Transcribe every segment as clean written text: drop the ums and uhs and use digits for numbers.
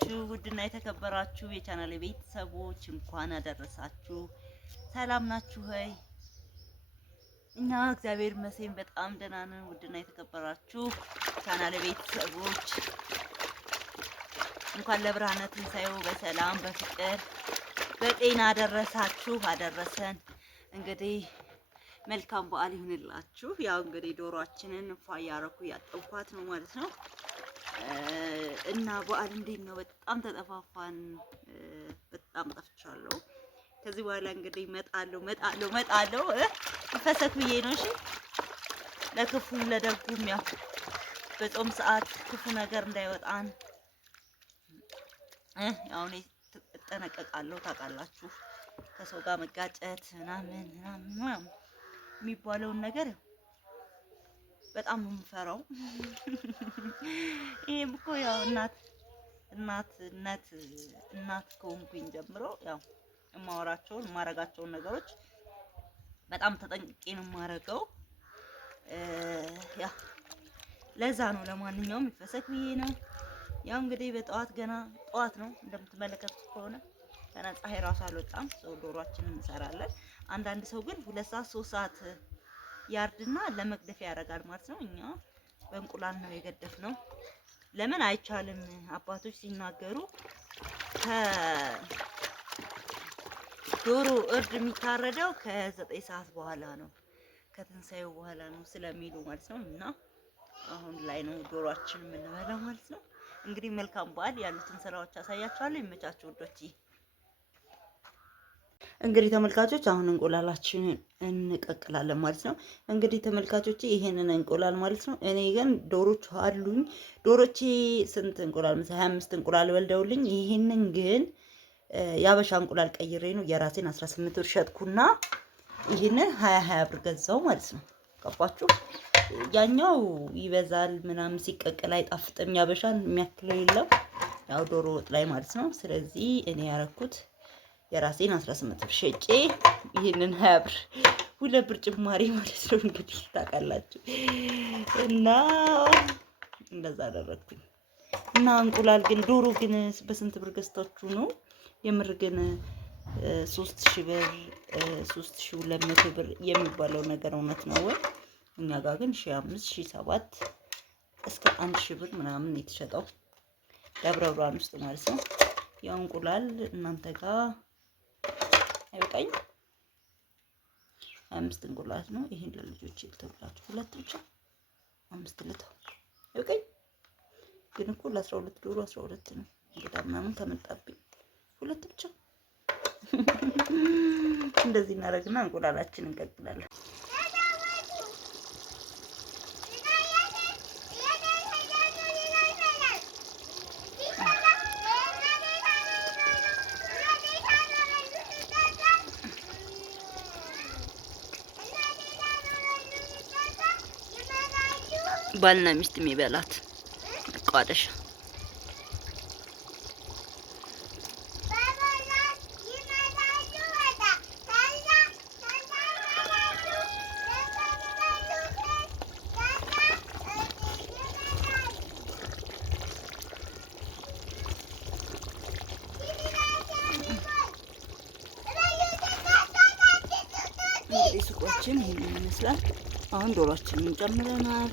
ናችሁ? ውድና የተከበራችሁ የቻናሌ ቤተሰቦች እንኳን አደረሳችሁ። ሰላም ናችሁ ሆይ? እኛ እግዚአብሔር ይመስገን በጣም ደህና ነን። ውድና የተከበራችሁ ቻናሌ ቤተሰቦች እንኳን ለብርሃነ ትንሣኤው በሰላም በፍቅር በጤና አደረሳችሁ አደረሰን። እንግዲህ መልካም በዓል ይሁንላችሁ። ያው እንግዲህ ዶሮአችንን ፏ ያረኩ ያጠብኳት ነው ማለት ነው። እና በዓል እንዴት ነው? በጣም ተጠፋፋን። በጣም ጠፍቻለሁ። ከዚህ በኋላ እንግዲህ መጣለው ይፈሰክ ብዬ ነው። እሺ ለክፉም ለደጉም ያው በጾም ሰዓት ክፉ ነገር እንዳይወጣን ያው እኔ እጠነቀቃለሁ። ታውቃላችሁ ከሰው ጋር መጋጨት ምናምን የሚባለውን ነገር በጣም ነው የምፈራው። ይሄም እኮ ያው እናት ከሆንኩኝ ጀምሮ ያው የማረጋቸውን ነገሮች በጣም ተጠንቅቄ ነው የማረገው። ያው ለዛ ነው። ለማንኛውም ይፈሰክ ብዬ ነው። ያው እንግዲህ ገና ጠዋት ነው እንደምትመለከቱት ከሆነ ገና ፀሐይ ራሱ አልወጣም። ሰው ዶሮአችንን እንሰራለን። አንዳንድ ሰው ግን 2 ሰዓት 3 ሰዓት ያርድና ለመግደፍ ያደርጋል ማለት ነው። እኛ በእንቁላል ነው የገደፍነው። ለምን አይቻልም? አባቶች ሲናገሩ ዶሮ እርድ የሚታረደው ከ9 ሰዓት በኋላ ነው፣ ከትንሳኤው በኋላ ነው ስለሚሉ ማለት ነው። እና አሁን ላይ ነው ዶሮአችን የምንበላው ማለት ነው። እንግዲህ መልካም በዓል። ያሉትን ስራዎች አሳያችኋለሁ። ይመቻችሁ ውዶች። እንግዲህ ተመልካቾች አሁን እንቁላላችንን እንቀቅላለን ማለት ነው። እንግዲህ ተመልካቾች ይሄንን እንቁላል ማለት ነው። እኔ ግን ዶሮች አሉኝ። ዶሮቼ ስንት እንቁላል መሰለኝ? 25 እንቁላል ወልደውልኝ። ይሄንን ግን ያበሻ እንቁላል ቀይሬ ነው የራሴን 18 ብር ሸጥኩና ይሄንን 20 ብር ገዛው ማለት ነው። ገባችሁ? ያኛው ይበዛል ምናምን ሲቀቅል አይጣፍጥም። ያበሻን የሚያክለው የለም ያው ዶሮ ወጥ ላይ ማለት ነው። ስለዚህ እኔ ያረኩት የራሴን 18 ብር ሸጬ ይሄንን 20 ብር 2 ብር ጭማሪ ማለት ነው። እንግዲህ ታውቃላችሁ። እና እንደዛ አደረኩኝ። እና እንቁላል ግን ዶሮ ግን በስንት ብር ገዝታችሁ ነው? የምር ግን 3000 ብር 3200 ብር የሚባለው ነገር እውነት ነው ወይ? እኛ ጋር ግን 1500 1700 እስከ 1000 ብር ምናምን የተሸጠው ደብረ ብርሃን ውስጥ ማለት ነው። ያው እንቁላል እናንተ ጋር አይበቃኝ 5 እንቁላል ነው። ይሄን ለልጆች ልተብላችሁ 2 ብቻ 5 ልተው አይበቃኝ። ግን እኮ ለ12 ዶሮ 12 ነው። እንግዲህ ምናምን ከመጣብኝ 2 ብቻ እንደዚህ እናደርግና እንቁላላችንን እንቀቅላለን። ባልና ሚስት የሚበላት ቋደሽ እንግዲህ ሱቆችን ይሄንን ይመስላል። አሁን ዶሮአችንን ጨምረናል።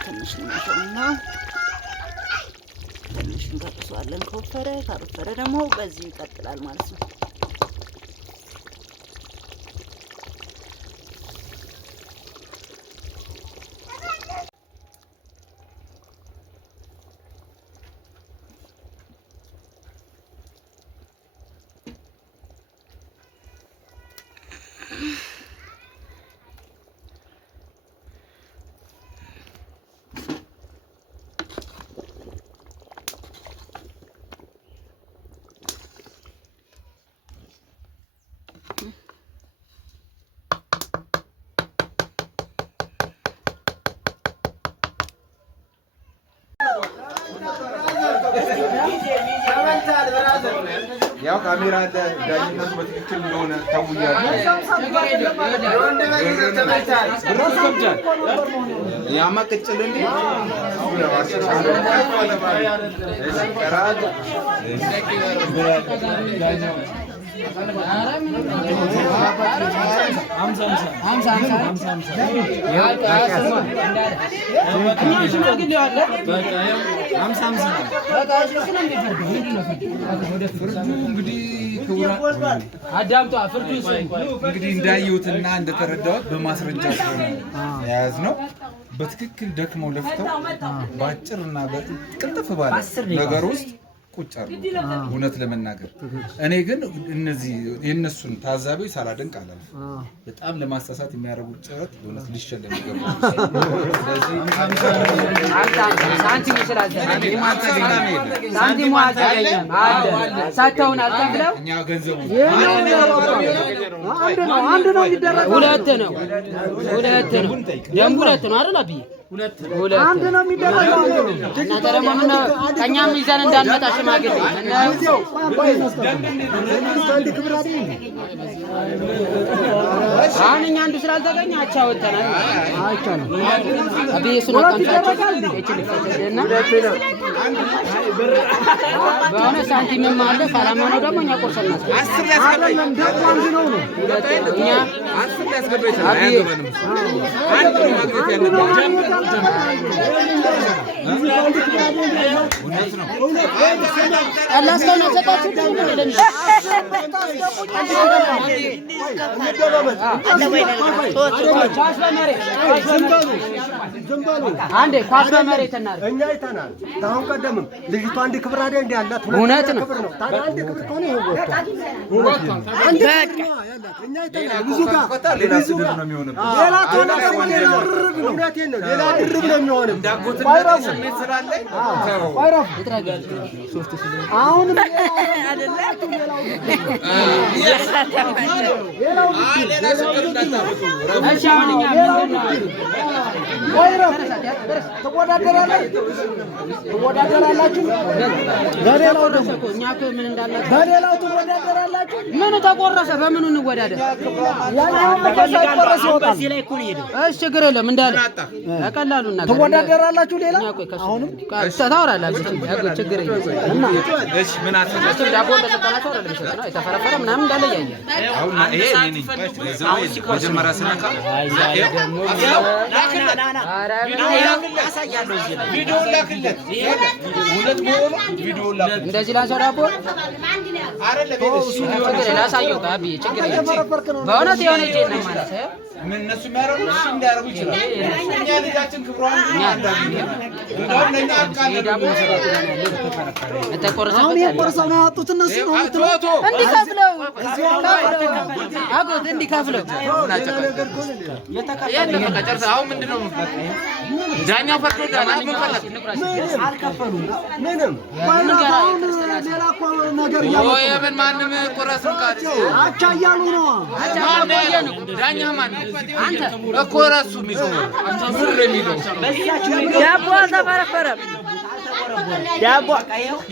ትንሽ እንመሸውና ትንሽ እንቀጥሰዋለን። ከወፈረ ካልወፈረ ደግሞ በዚህ ይቀጥላል ማለት ነው። ያው ካሜራ አለ ዳኝነቱ በትክክል እንደሆነ ታውያለህ። ያማ ቅጭልኝ እንግዲህ እንዳየሁትና እንደተረዳሁት በማስረጃ የያዝነው በትክክል ደክመው ለፍተው ባጭርና ቅልጥፍ ባለ ነገር ውስጥ ቁጭ አድርገው እውነት ለመናገር እኔ ግን እነዚህ የነሱን ታዛቢዎች ሳላደንቅ አላልፍም። በጣም ለማሳሳት የሚያደርጉት ጥረት እውነት ሊሸለም ይገባል። ስለዚህ ሳንቲም ይችላል ሳንቲም ሳታውን አልከፍለው እኛ ገንዘቡ አንድ ነው የሚደረገው። ሁለት ነው ደንቡ ሁለት ነው አይደል አብይ? አንድ ነው የሚደረገው። እና ተረማና ከኛም ይዘን እንዳንመጣ ሽማግሌ አሁን እኛ አንዱ ስላልተገኘ አቻ ወጣናል። አቻ ነው አብይ እሱን አጣንቻቸው እችልፈተና በሆነ ሳንቲምም አለ ካላማ ነው ደግሞ እኛ ቆርሰና 10 ያስገባኝ ደግሞ አንድ ነው እኛ 10 ያስገባኝ አያገባንም። አንድ ነው ማግኘት ያለብን አንዴ ኳስ በመሬት እናድርግ። እኛ አይተናል። ታሁን ቀደምም ልጅቷ አንድ ክብር አይደል እንደ ያላት እውነት ነው። ታዲያ አንድ ክብር ከሆነ ይወጣ አንድ እኛ አይተናል። ብዙ ጋር ሌላ ስድብ ነው የሚሆነው። ሌላ ድርብ ነው የሚሆነው። እንዳጎትና ስሜት ስላለኝ አሁን ትወዳደራላችሁ። በሌላው ደግሞ በሌላው ትወዳደራላችሁ። ምን ተቆረሰ? በምኑ እንወዳደር? እሺ ችግር የለም እንዳለ ቀላሉ እና ትወዳደራላችሁ። ሌላ አሁንም ታወራላችሁ። ችግር የለም እና እሺ ምን አሰባችሁ? ዳቦ እንደተጠናቸው አይደለም ይሰጣና የተፈረፈረ ምናምን እንዳለ ያያል። አሁን ይሄ እኔ ነኝ መጀመሪያ ስነካ እንደዚህ ላንሳው ዳቦ ላሳየው ጋቢ ችግር የለም። በእውነት የሆነ እጄ ነው ማለት ምን እነሱ የሚያደርጉ እሺ እንዲያደርጉ ይችላል። እኛ ልጃችን ክብሯን አሁን የቆርሰው ነው ያወጡት እነሱ ነው እንዲከፍለው አጎት እንዲከፍለው አሁን ምንድን ነው ዳኛው ፈቅዶልናል። አልከፈሉም ምንም ሌላ እኮ ነገር ምን ማንም ቆረስም ካለ አቻ እያሉ ነው። ዳኛ ማን አንተ እኮ ራሱ የሚለው ብር የሚለው ዳቦ አልተፈረፈረም። ዳቦ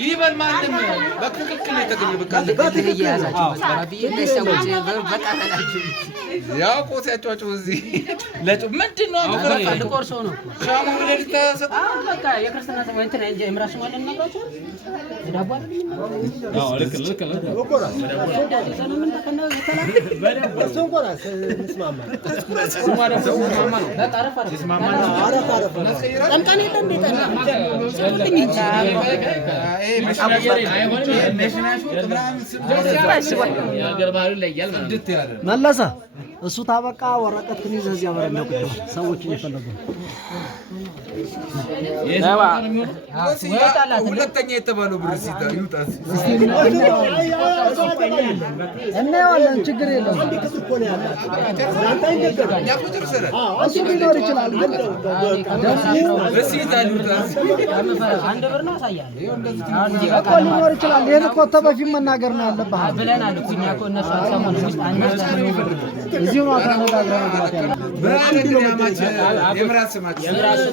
ይበል ማንም በትክክል የተገኘ በትክክል እየያዛችሁ መስራፊ ለሰዎች በቃላችሁ ያው ቆሲያጫጩ እዚህ ለጡ ምንድነው አንተ ቆርሶ ነው ሻሙ ለዲ ተሰጣ በቃ የክርስትና ሰው እንትን እንጂ እምራሽ ማለት ነው። ዳቦ አዎ ልክ ወቆራ ምን ተከና ይተላል በደንብ ወቆራ እንስማማ ስማማ ነው ታረፈ ስማማ ነው አረፈ ጠምቃን የለ እንዴ መለሰ እሱ ታበቃ ወረቀት ክንይዘ እዚያ በረንዳ ቁጭ ሰዎች እየፈለጉ ሁለተኛ የተባለው ብር ሲታዩ ታስ እና ያለን ችግር የለም። እሱ ሊኖር ይችላል ግን አንድ ብር ነው ያሳያል እኮ ሊኖር ይችላል። ይሄን እኮ በፊት መናገር ነው ያለብህ ብለናል እኮ እኛ እኮ እነሱ ሰሞኑን ውስጥ እዚሁ ነው ተነጋግረን መግባት ያለው